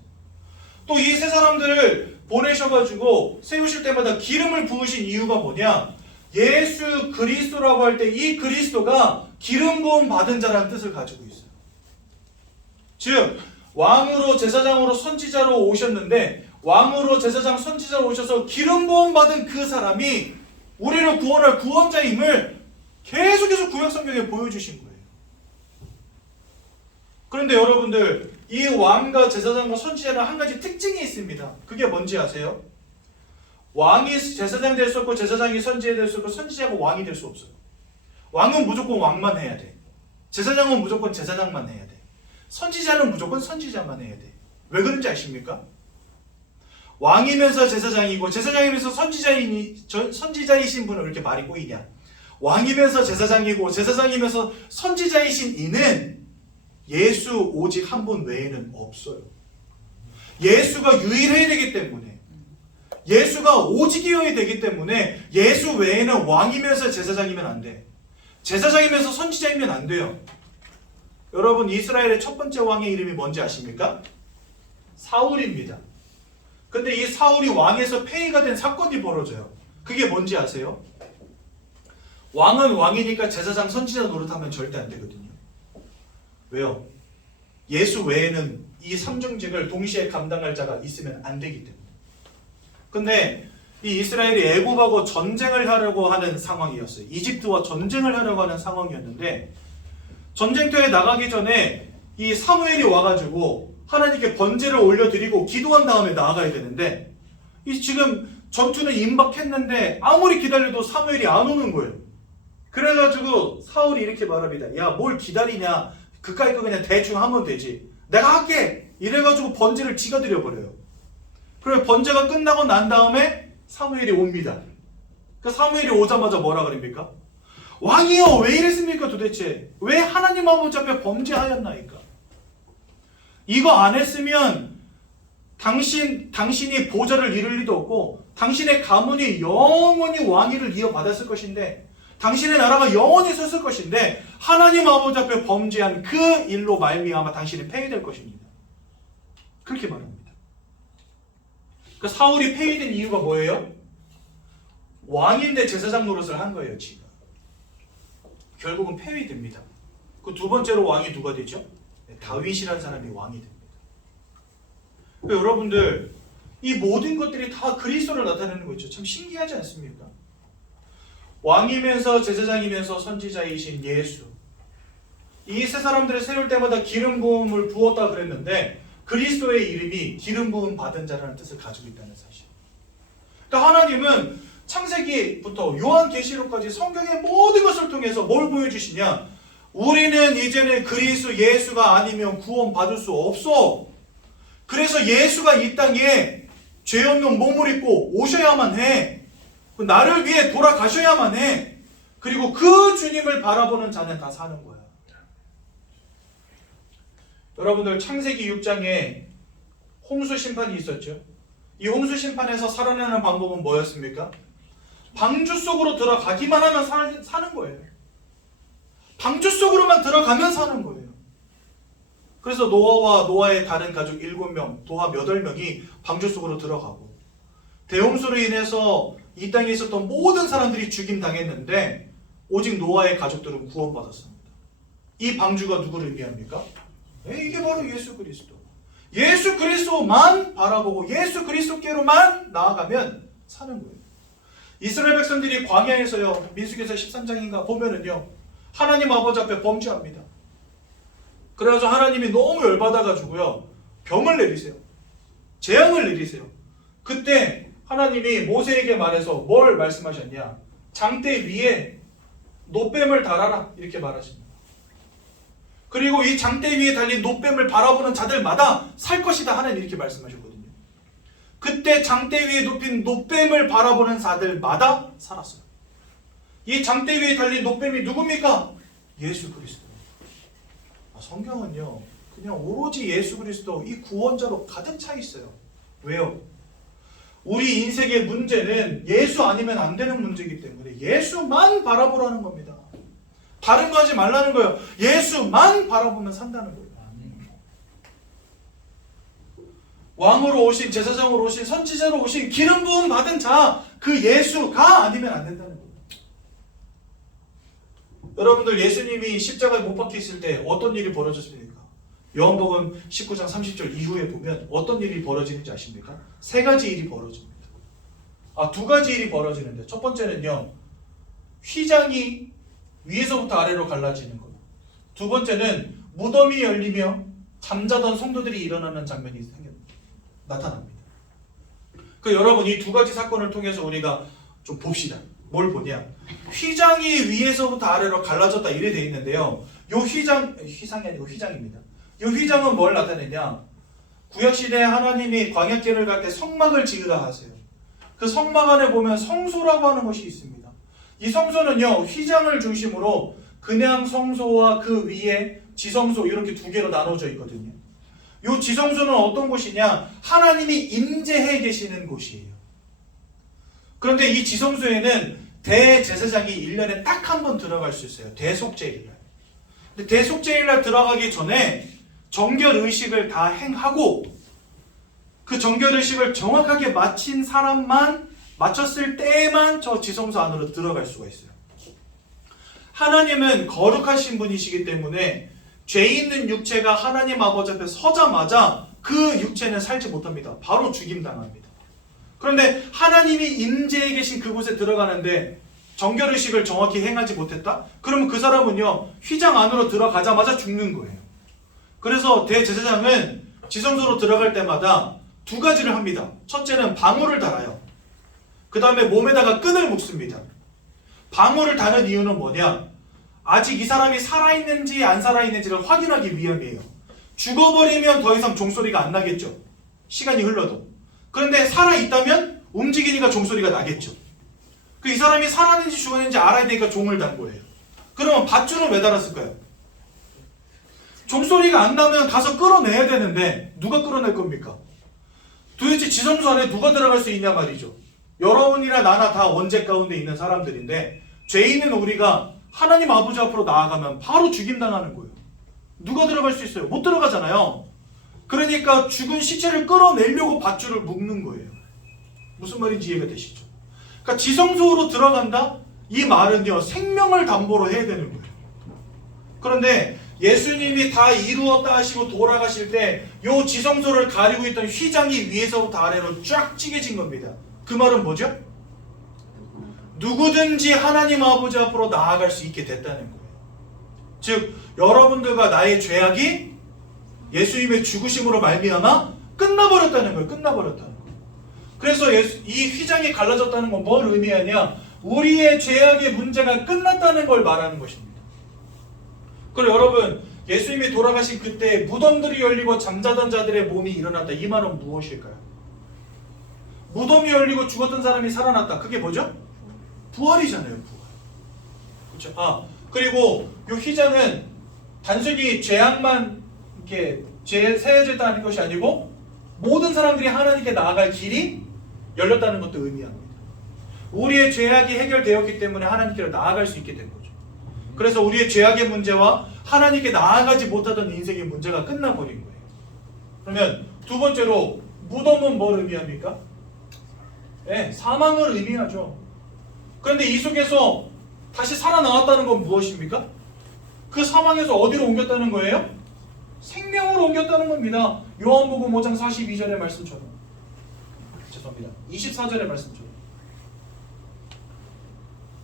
또 이 세 사람들을 보내셔가지고 세우실 때마다 기름을 부으신 이유가 뭐냐? 예수 그리스도라고 할 때 이 그리스도가 기름 부음 받은 자라는 뜻을 가지고 있어요. 즉 왕으로 제사장으로 선지자로 오셨는데 왕으로 제사장 선지자로 오셔서 기름 부음 받은 그 사람이 우리를 구원할 구원자임을 계속해서 구약 성경에 보여주신 거예요. 그런데 여러분들 이 왕과 제사장과 선지자는 한 가지 특징이 있습니다. 그게 뭔지 아세요? 왕이 제사장 될 수 없고 제사장이 선지자 될 수 없고 선지자가 왕이 될 수 없어요. 왕은 무조건 왕만 해야 돼. 제사장은 무조건 제사장만 해야 돼. 선지자는 무조건 선지자만 해야 돼. 왜 그런지 아십니까? 왕이면서 제사장이고 제사장이면서 선지자이신 분은 왜 이렇게 말이 꼬이냐? 왕이면서 제사장이고 제사장이면서 선지자이신 이는 예수 오직 한 분 외에는 없어요. 예수가 유일해야 되기 때문에 예수가 오직이어야 되기 때문에 예수 외에는 왕이면서 제사장이면 안 돼. 제사장이면서 선지자이면 안 돼요. 여러분 이스라엘의 첫 번째 왕의 이름이 뭔지 아십니까? 사울입니다. 근데 이 사울이 왕에서 폐위가 된 사건이 벌어져요. 그게 뭔지 아세요? 왕은 왕이니까 제사장 선지자 노릇하면 절대 안 되거든요. 왜요? 예수 외에는 이 삼중직을 동시에 감당할 자가 있으면 안 되기 때문에. 근데 이 이스라엘이 애굽하고 전쟁을 하려고 하는 상황이었어요. 이집트와 전쟁을 하려고 하는 상황이었는데 전쟁터에 나가기 전에 이 사무엘이 와가지고 하나님께 번제를 올려드리고 기도한 다음에 나아가야 되는데 이 지금 전투는 임박했는데 아무리 기다려도 사무엘이 안 오는 거예요. 그래가지고 사울이 이렇게 말합니다. 야, 뭘 기다리냐? 그까이 거 그냥 대충 하면 되지. 내가 할게. 이래가지고 번제를 지가 드려버려요. 그리고 번제가 끝나고 난 다음에 사무엘이 옵니다. 그 사무엘이 오자마자 뭐라 그럽니까? 왕이여, 왜 이랬습니까 도대체? 왜 하나님 아버지 앞에 범죄하였나이까? 이거 안 했으면 당신이 보좌를 이룰 리도 없고 당신의 가문이 영원히 왕위를 이어받았을 것인데 당신의 나라가 영원히 섰을 것인데 하나님 아버지 앞에 범죄한 그 일로 말미암아 당신이 폐위될 것입니다. 그렇게 말합니다. 그 사울이 폐위된 이유가 뭐예요? 왕인데 제사장 노릇을 한 거예요. 지가. 결국은 폐위됩니다. 그 두 번째로 왕이 누가 되죠? 다윗이라는 사람이 왕이 됩니다. 그러니까 여러분들 이 모든 것들이 다 그리스도를 나타내는 거죠. 참 신기하지 않습니까? 왕이면서 제사장이면서 선지자이신 예수. 이 세 사람들을 세울 때마다 기름 부음을 부었다 그랬는데 그리스도의 이름이 기름 부음 받은 자라는 뜻을 가지고 있다는 사실. 그러니까 하나님은 창세기부터 요한계시록까지 성경의 모든 것을 통해서 뭘 보여주시냐? 우리는 이제는 그리스도 예수가 아니면 구원 받을 수 없어. 그래서 예수가 이 땅에 죄 없는 몸을 입고 오셔야만 해. 나를 위해 돌아가셔야만 해. 그리고 그 주님을 바라보는 자는 다 사는 거야. 여러분들 창세기 6장에 홍수 심판이 있었죠. 이 홍수 심판에서 살아나는 방법은 뭐였습니까? 방주 속으로 들어가기만 하면 사는 거예요. 방주 속으로만 들어가면 사는 거예요. 그래서 노아와 노아의 다른 가족 7명, 도합 8명이 방주 속으로 들어가고 대홍수로 인해서 이 땅에 있었던 모든 사람들이 죽임당했는데 오직 노아의 가족들은 구원받았습니다. 이 방주가 누구를 의미합니까? 이게 바로 예수 그리스도. 예수 그리스도만 바라보고 예수 그리스도께로만 나아가면 사는 거예요. 이스라엘 백성들이 광야에서요, 민수기서 13장인가 보면은요, 하나님 아버지 앞에 범죄합니다. 그래가지고 하나님이 너무 열받아가지고요, 병을 내리세요. 재앙을 내리세요. 그때 하나님이 모세에게 말해서 뭘 말씀하셨냐? 장대 위에 놋뱀을 달아라, 이렇게 말하십니다. 그리고 이 장대 위에 달린 놋뱀을 바라보는 자들마다 살 것이다, 하나님 이렇게 말씀하셨거든요. 그때 장대 위에 높인 놋뱀을 바라보는 자들마다 살았어요. 이 장대 위에 달린 놋뱀이 누굽니까? 예수 그리스도. 성경은요, 그냥 오로지 예수 그리스도 이 구원자로 가득 차 있어요. 왜요? 우리 인생의 문제는 예수 아니면 안 되는 문제이기 때문에 예수만 바라보라는 겁니다. 다른 거 하지 말라는 거예요. 예수만 바라보면 산다는 거예요. 왕으로 오신, 제사장으로 오신, 선지자로 오신, 기름 부음 받은 자, 그 예수가 아니면 안 된다는 거예요. 여러분들, 예수님이 십자가에 못 박혀 있을 때 어떤 일이 벌어졌습니까? 요한복음 19장 30절 이후에 보면 어떤 일이 벌어지는지 아십니까? 세 가지 일이 벌어집니다. 두 가지 일이 벌어지는데, 첫 번째는요, 휘장이 위에서부터 아래로 갈라지는 것. 두 번째는 무덤이 열리며 잠자던 성도들이 일어나는 장면이 나타납니다. 여러분, 이 두 가지 사건을 통해서 우리가 좀 봅시다. 뭘 보냐? 휘장이 위에서부터 아래로 갈라졌다 이래 돼 있는데요. 요 휘장이 아니고 휘장입니다. 요 휘장은 뭘 나타내냐? 구약시대에 하나님이 광야길을 갈 때 성막을 지으라 하세요. 그 성막 안에 보면 성소라고 하는 것이 있습니다. 이 성소는요, 휘장을 중심으로 그냥 성소와 그 위에 지성소 이렇게 두 개로 나눠져 있거든요. 이 지성소는 어떤 곳이냐? 하나님이 임재해 계시는 곳이에요. 그런데 이 지성소에는 대제사장이 1년에 딱 한 번 들어갈 수 있어요. 대속죄일날. 근데 대속죄일날 들어가기 전에 정결의식을 다 행하고 그 정결의식을 정확하게 마친 사람만, 마쳤을 때에만 저 지성소 안으로 들어갈 수가 있어요. 하나님은 거룩하신 분이시기 때문에 죄 있는 육체가 하나님 아버지 앞에 서자마자 그 육체는 살지 못합니다. 바로 죽임당합니다. 그런데 하나님이 임재해 계신 그곳에 들어가는데 정결의식을 정확히 행하지 못했다? 그러면 그 사람은요, 휘장 안으로 들어가자마자 죽는 거예요. 그래서 대제사장은 지성소로 들어갈 때마다 두 가지를 합니다. 첫째는 방울을 달아요. 그 다음에 몸에다가 끈을 묶습니다. 방울을 다는 이유는 뭐냐? 아직 이 사람이 살아있는지 안 살아있는지를 확인하기 위함이에요. 죽어버리면 더 이상 종소리가 안 나겠죠. 시간이 흘러도. 그런데 살아있다면 움직이니까 종소리가 나겠죠. 이 사람이 살았는지 죽었는지 알아야 되니까 종을 단 거예요. 그러면 밧줄은 왜 달았을까요? 종소리가 안 나면 가서 끌어내야 되는데 누가 끌어낼 겁니까? 도대체 지성소 안에 누가 들어갈 수 있냐 말이죠. 여러분이나 나나 다 원죄 가운데 있는 사람들인데 죄인은 우리가 하나님 아버지 앞으로 나아가면 바로 죽임당하는 거예요. 누가 들어갈 수 있어요? 못 들어가잖아요. 그러니까 죽은 시체를 끌어내려고 밧줄을 묶는 거예요. 무슨 말인지 이해가 되시죠? 그러니까 지성소로 들어간다? 이 말은요, 생명을 담보로 해야 되는 거예요. 그런데 예수님이 다 이루었다 하시고 돌아가실 때 이 지성소를 가리고 있던 휘장이 위에서부터 아래로 쫙 찌개진 겁니다. 그 말은 뭐죠? 누구든지 하나님 아버지 앞으로 나아갈 수 있게 됐다는 거예요. 즉 여러분들과 나의 죄악이 예수님의 죽으심으로 말미암아 끝나버렸다는 거예요. 끝나버렸다는 거예요. 그래서 이 휘장이 갈라졌다는 건 뭘 의미하냐? 우리의 죄악의 문제가 끝났다는 걸 말하는 것입니다. 그리고 여러분, 예수님이 돌아가신 그때 무덤들이 열리고 잠자던 자들의 몸이 일어났다. 이 말은 무엇일까요? 무덤이 열리고 죽었던 사람이 살아났다. 그게 뭐죠? 부활이잖아요. 부활. 그렇죠? 그리고 이 휘장은 단순히 죄악만 이렇게 세해졌다는 것이 아니고 모든 사람들이 하나님께 나아갈 길이 열렸다는 것도 의미합니다. 우리의 죄악이 해결되었기 때문에 하나님께로 나아갈 수 있게 된 거죠. 그래서 우리의 죄악의 문제와 하나님께 나아가지 못하던 인생의 문제가 끝나버린 거예요. 그러면 두 번째로 무덤은 뭘 의미합니까? 네, 사망을 의미하죠. 그런데 이 속에서 다시 살아나왔다는 건 무엇입니까? 그 사망에서 어디로 옮겼다는 거예요? 생명으로 옮겼다는 겁니다. 요한복음 5장 42절의 말씀처럼. 죄송합니다. 24절의 말씀처럼.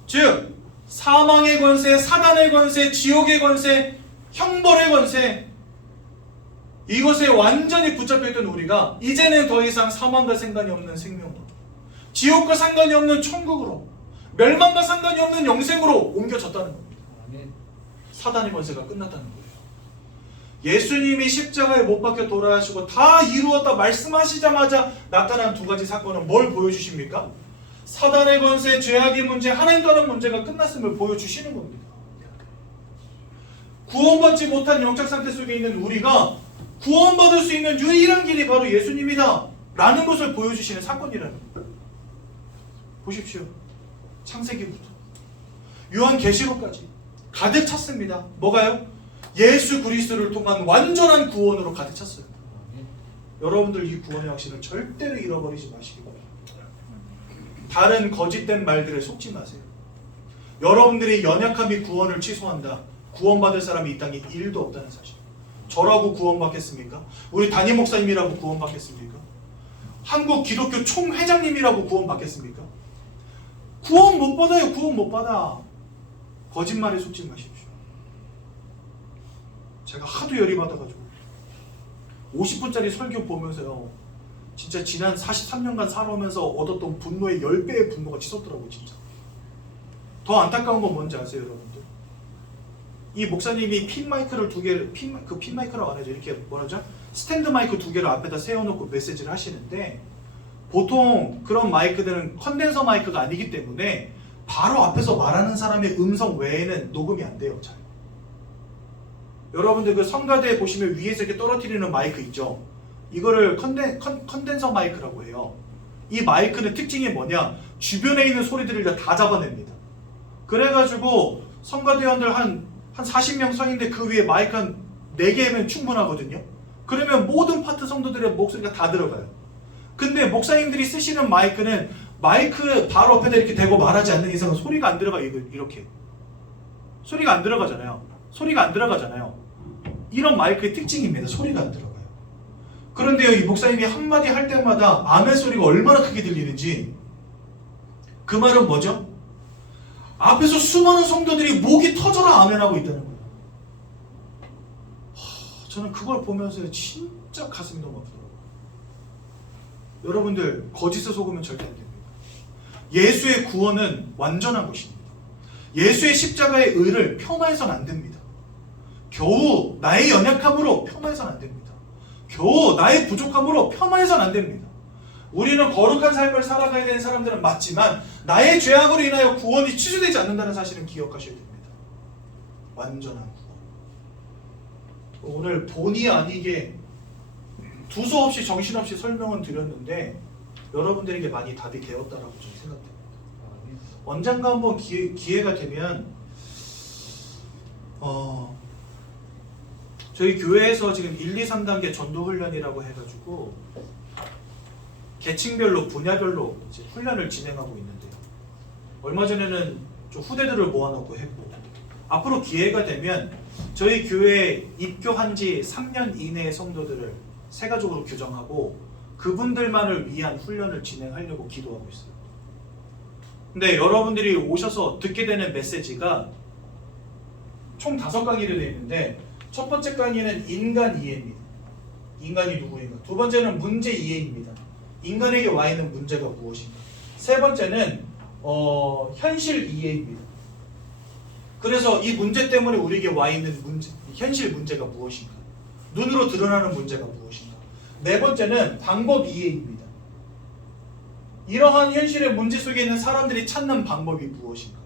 즉 사망의 권세, 사단의 권세, 지옥의 권세, 형벌의 권세, 이것에 완전히 붙잡혀있던 우리가 이제는 더 이상 사망과 상관이 없는 생명으로, 지옥과 상관이 없는 천국으로, 멸망과 상관이 없는 영생으로 옮겨졌다는 겁니다. 사단의 권세가 끝났다는 거예요. 예수님이 십자가에 못 박혀 돌아가시고 다 이루었다 말씀하시자마자 나타난 두 가지 사건은 뭘 보여주십니까? 사단의 권세, 죄악의 문제, 하나님과는 문제가 끝났음을 보여주시는 겁니다. 구원받지 못한 영적 상태 속에 있는 우리가 구원받을 수 있는 유일한 길이 바로 예수님이다 라는 것을 보여주시는 사건이라는 겁니다. 보십시오. 창세기부터 요한계시록까지 가득 찼습니다. 뭐가요? 예수 그리스도를 통한 완전한 구원으로 가득 찼어요. 여러분들 이 구원의 확신을 절대로 잃어버리지 마시기 바랍니다. 다른 거짓된 말들에 속지 마세요. 여러분들의 연약함이 구원을 취소한다. 구원받을 사람이 이 땅에 1도 없다는 사실. 저라고 구원받겠습니까? 우리 담임 목사님이라고 구원받겠습니까? 한국 기독교 총회장님이라고 구원받겠습니까? 구원 못 받아요. 구원 못 받아. 거짓말에 속지 마십시오. 제가 하도 열이 받아가지고 50분짜리 설교 보면서요, 진짜 지난 43년간 살아오면서 얻었던 분노의 10배의 분노가 치솟더라고요. 진짜. 더 안타까운 건 뭔지 아세요, 여러분들? 이 목사님이 핀 마이크를 두 개를, 핀 마이크라고 안 하죠. 이렇게 뭐라죠? 스탠드 마이크 두 개를 앞에다 세워놓고 메시지를 하시는데, 보통 그런 마이크들은 컨덴서 마이크가 아니기 때문에 바로 앞에서 말하는 사람의 음성 외에는 녹음이 안 돼요. 잘. 여러분들 그 성가대에 보시면 위에서 이렇게 떨어뜨리는 마이크 있죠? 이거를 컨덴서 마이크라고 해요. 이 마이크는 특징이 뭐냐? 주변에 있는 소리들을 다 잡아냅니다. 그래가지고 성가대원들 한 40명 성인데 그 위에 마이크 한 4개면 충분하거든요. 그러면 모든 파트 성도들의 목소리가 다 들어가요. 근데 목사님들이 쓰시는 마이크는 마이크 바로 앞에다 이렇게 대고 말하지 않는 이상은 소리가 안 들어가요. 이렇게. 소리가 안 들어가잖아요. 소리가 안 들어가잖아요. 이런 마이크의 특징입니다. 소리가 안 들어가요. 그런데요, 이 목사님이 한마디 할 때마다 아멘 소리가 얼마나 크게 들리는지. 그 말은 뭐죠? 앞에서 수많은 성도들이 목이 터져라 아멘하고 있다는 거예요. 저는 그걸 보면서 진짜 가슴이 너무 아프더라고요. 여러분들, 거짓에 속으면 절대 안 됩니다. 예수의 구원은 완전한 것입니다. 예수의 십자가의 의를 폄하해서는 안 됩니다. 겨우 나의 연약함으로 폄하해서는 안 됩니다. 겨우 나의 부족함으로 폄하해서는 안 됩니다. 우리는 거룩한 삶을 살아가야 되는 사람들은 맞지만 나의 죄악으로 인하여 구원이 취소되지 않는다는 사실은 기억하셔야 됩니다. 완전한 구원. 오늘 본의 아니게 두서없이 정신없이 설명은 드렸는데 여러분들에게 많이 답이 되었다라고 저는 생각됩니다. 언젠가 한번 기회가 되면 저희 교회에서 지금 1, 2, 3단계 전도훈련이라고 해가지고 계층별로 분야별로 이제 훈련을 진행하고 있는데요. 얼마 전에는 좀 후대들을 모아놓고 했고 앞으로 기회가 되면 저희 교회에 입교한 지 3년 이내의 성도들을 세가족으로 규정하고 그분들만을 위한 훈련을 진행하려고 기도하고 있어요. 근데 여러분들이 오셔서 듣게 되는 메시지가 총 5강의로 되어 있는데 첫 번째 강의는 인간 이해입니다. 인간이 누구인가. 두 번째는 문제 이해입니다. 인간에게 와 있는 문제가 무엇인가. 세 번째는 현실 이해입니다. 그래서 이 문제 때문에 우리에게 와 있는 현실 문제가 무엇인가. 눈으로 드러나는 문제가 무엇인가. 네 번째는 방법 이해입니다. 이러한 현실의 문제 속에 있는 사람들이 찾는 방법이 무엇인가.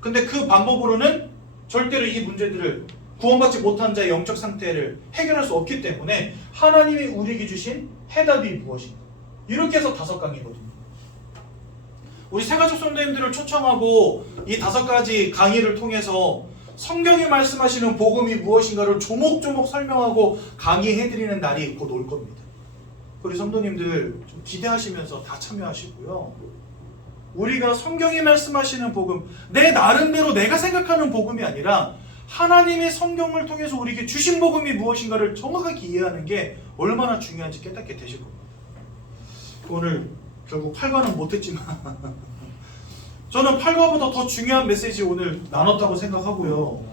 근데 그 방법으로는 절대로 이 문제들을 구원받지 못한 자의 영적 상태를 해결할 수 없기 때문에 하나님이 우리에게 주신 해답이 무엇인가. 이렇게 해서 5강이거든요. 우리 세가족 성도님들을 초청하고 이 5가지 강의를 통해서 성경이 말씀하시는 복음이 무엇인가를 조목조목 설명하고 강의해드리는 날이 곧 올 겁니다. 우리 성도님들 좀 기대하시면서 다 참여하시고요. 우리가 성경이 말씀하시는 복음, 내 나름대로 내가 생각하는 복음이 아니라 하나님의 성경을 통해서 우리에게 주신 복음이 무엇인가를 정확하게 이해하는 게 얼마나 중요한지 깨닫게 되실 겁니다. 오늘 결국 8과는 못했지만 저는 8과보다 더 중요한 메시지 오늘 나눴다고 생각하고요.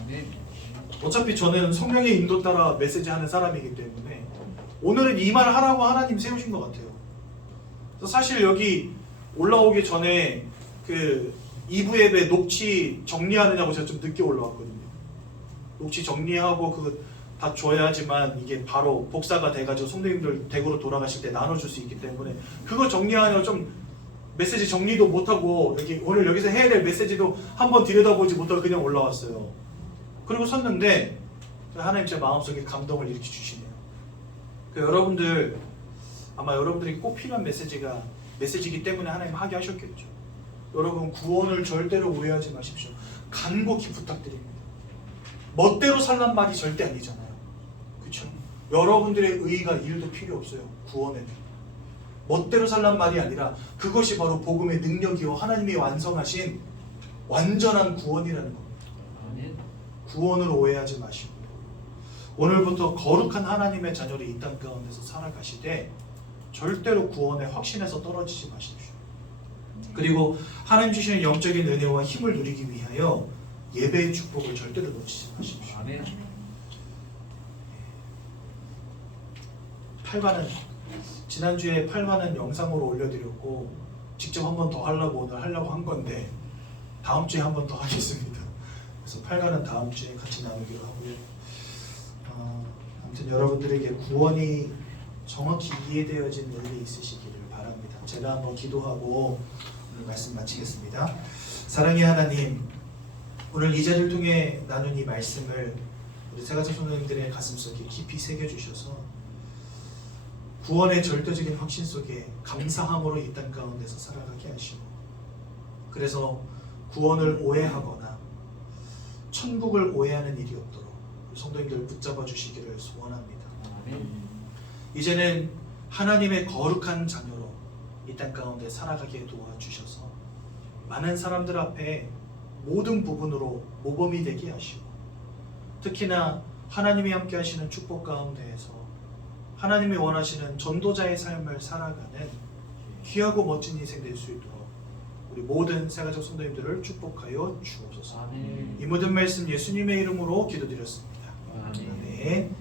어차피 저는 성령의 인도 따라 메시지 하는 사람이기 때문에 오늘은 이 말 하라고 하나님 세우신 것 같아요. 그래서 사실 여기 올라오기 전에 그 2부 예배 녹취 정리하느냐고 제가 좀 늦게 올라왔거든요. 녹취 정리하고 그거 다 줘야지만 이게 바로 복사가 돼가지고 성도님들 댁으로 돌아가실 때 나눠줄 수 있기 때문에 그거 정리하느라 좀 메시지 정리도 못하고 오늘 여기서 해야 될 메시지도 한번 들여다보지 못하고 그냥 올라왔어요. 그리고 섰는데 하나님 제 마음속에 감동을 이렇게 주시네요. 여러분들 아마 여러분들이 꼭 필요한 메시지이기 때문에 하나님 하게 하셨겠죠. 여러분 구원을 절대로 오해하지 마십시오. 간곡히 부탁드립니다. 멋대로 살란 말이 절대 아니잖아요. 그렇죠? 여러분들의 의의가 1도 필요 없어요. 구원에는. 멋대로 살란 말이 아니라 그것이 바로 복음의 능력이요 하나님이 완성하신 완전한 구원이라는 겁니다. 구원을 오해하지 마시고 오늘부터 거룩한 하나님의 자녀로 이 땅 가운데서 살아가시되 절대로 구원에 확신해서 떨어지지 마십시오. 그리고 하나님 주시는 영적인 은혜와 힘을 누리기 위하여 예배의 축복을 절대로 놓치지 마십시오. 8과는 지난주에 8과는 영상으로 올려드렸고 직접 한 번 더 오늘 하려고 한 건데 다음 주에 한 번 더 하겠습니다. 그래서 8과는 다음 주에 같이 나누기로 하고요. 아무튼 여러분들에게 구원이 정확히 이해되어진 일이 있으시기를 바랍니다. 제가 한번 기도하고 오늘 말씀 마치겠습니다. 사랑의 하나님, 오늘 이 자리를 통해 나눈 이 말씀을 우리 세가족 성도님들의 가슴속에 깊이 새겨주셔서 구원의 절대적인 확신 속에 감사함으로 이 땅 가운데서 살아가게 하시고 그래서 구원을 오해하거나 천국을 오해하는 일이 없도록 성도님들 붙잡아 주시기를 소원합니다. 이제는 하나님의 거룩한 자녀로 이 땅 가운데 살아가게 도와주셔서 많은 사람들 앞에 모든 부분으로 모범이 되게 하시고 특히나 하나님이 함께 하시는 축복 가운데에서 하나님이 원하시는 전도자의 삶을 살아가는 귀하고 멋진 인생 될 수 있도록 우리 모든 새가족 성도님들을 축복하여 주옵소서. 아멘. 이 모든 말씀 예수님의 이름으로 기도드렸습니다. 아멘. 아멘.